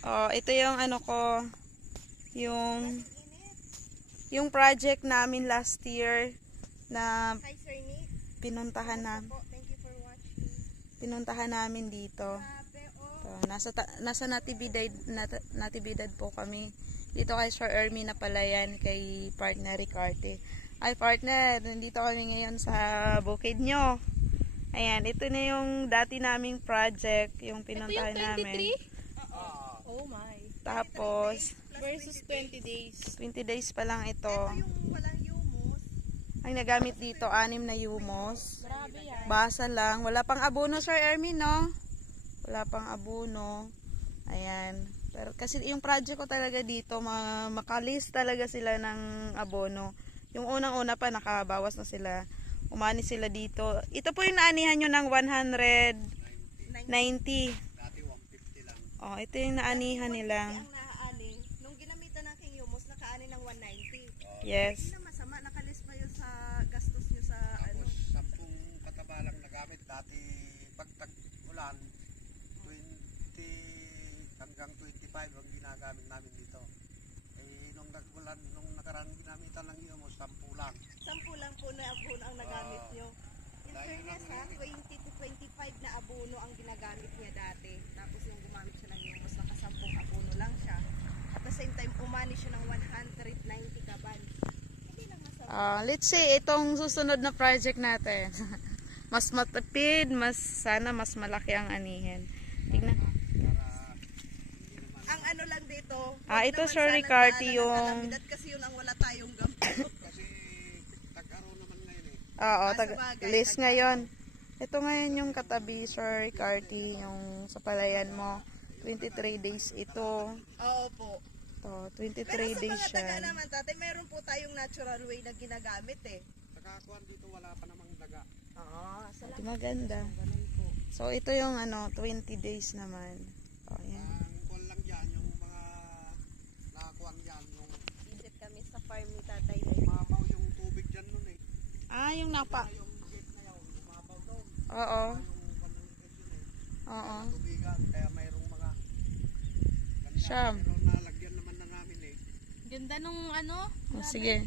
Oh, ito yung ano ko, yung project namin last year na Hi, Sir Nick. pinuntahan na Thank you for watching. pinuntahan namin dito. Grabe, oh. So, nasa Natividad po kami. Dito kay Sir Ermi na Palayan, kay partner Ricarte. Ay partner, nandito kami ngayon sa bukid nyo. Ayan, ito na yung dati naming project, yung pinuntahan namin. Oh my. Tapos, Versus 20 days. 20 days pa lang ito. Ito yung walang humus. Ang nagamit dito, 6 na humos. Grabe yan. Basa lang. Wala pang abono, Sir Ermin, no? Wala pang abono. Ayan. Pero kasi yung project ko talaga dito, makalis talaga sila ng abono. Yung unang-una pa, nakabawas na sila. Umani sila dito. Ito po yung naanihan nyo ng 190. Dati 150 lang. Oh, ito yung naanihan nila. Ang naaani, nung ginamitan ng King Humus, nakaani ng 190. Yes. Hindi na masama, nakalis pa yun sa gastos nyo sa ano. Tapos 10 kataba lang nagamit. Dati pag tag-ulan, 20 hanggang 25 ang ginagamit namin dito. Eh, nung nag-ulan, nung nakarang ginamitan ng Iomos, 10 lang. 10 lang po na abono ang nagamit nyo. In fairness ha, 20 to 25 na abono ang ginagamit niya dati. Tapos nung gumamit siya ng Humus, naka 10 abono lang siya. At the same time, umani siya ng 190 kaban. Hindi lang masama. Let's say, itong susunod na project natin. Mas matipid, sana mas malaki ang anihin. Tingnan. Ang ano lang dito, Ito naman Sir sana Ricarte daanan ng yung... kalamidad kasi yun ang wala tayong gamot. Kasi tag-araw naman ngayon eh. Oo, Sabagay, list ngayon. Ito ngayon yung katabi, Sir Ricarte, yung sa palayan mo. 23 days ito. Oo po. To, 23 Pero sa days mga taga siya. naman tatay, meron po tayong natural way na ginagamit eh. Nakakuan dito wala pa namang daga. Oo, Ito maganda. Ganun po. So, ito yung 20 days naman. Oh, yan. Ang kuan lang dyan, yung mga nakakuan dyan, yung Visit kami sa farm ni tatay. umapaw yung tubig dyan nun eh. Yung napa. Yung gate na yun, umapaw doon. Oo. Yung kuan ng irrigation eh. Oo. Tubigan, kaya mayroong mga ganyan. Siyam. Pero nalagyan naman na namin eh. Ganda nung ano, Oh, sige.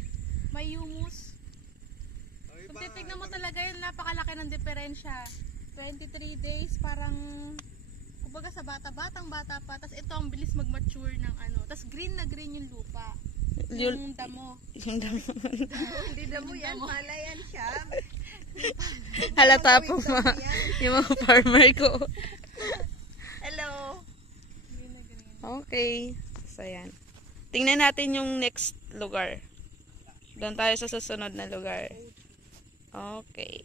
may humus. So, Kung titignan mo talaga yun, napakalaki ng diferensya. 23 days, parang, kumbaga sa batang bata pa. Tapos ito, ang bilis mag-mature ng ano. Tapos green na green yung lupa. Yung damo. Yung damo. Hindi na mo yan, malayan siya. Halata po yung mga farmer ko. Hello. Green na green. Okay. So, yan. Tingnan natin yung next lugar. Doon tayo sa susunod na lugar. Okay.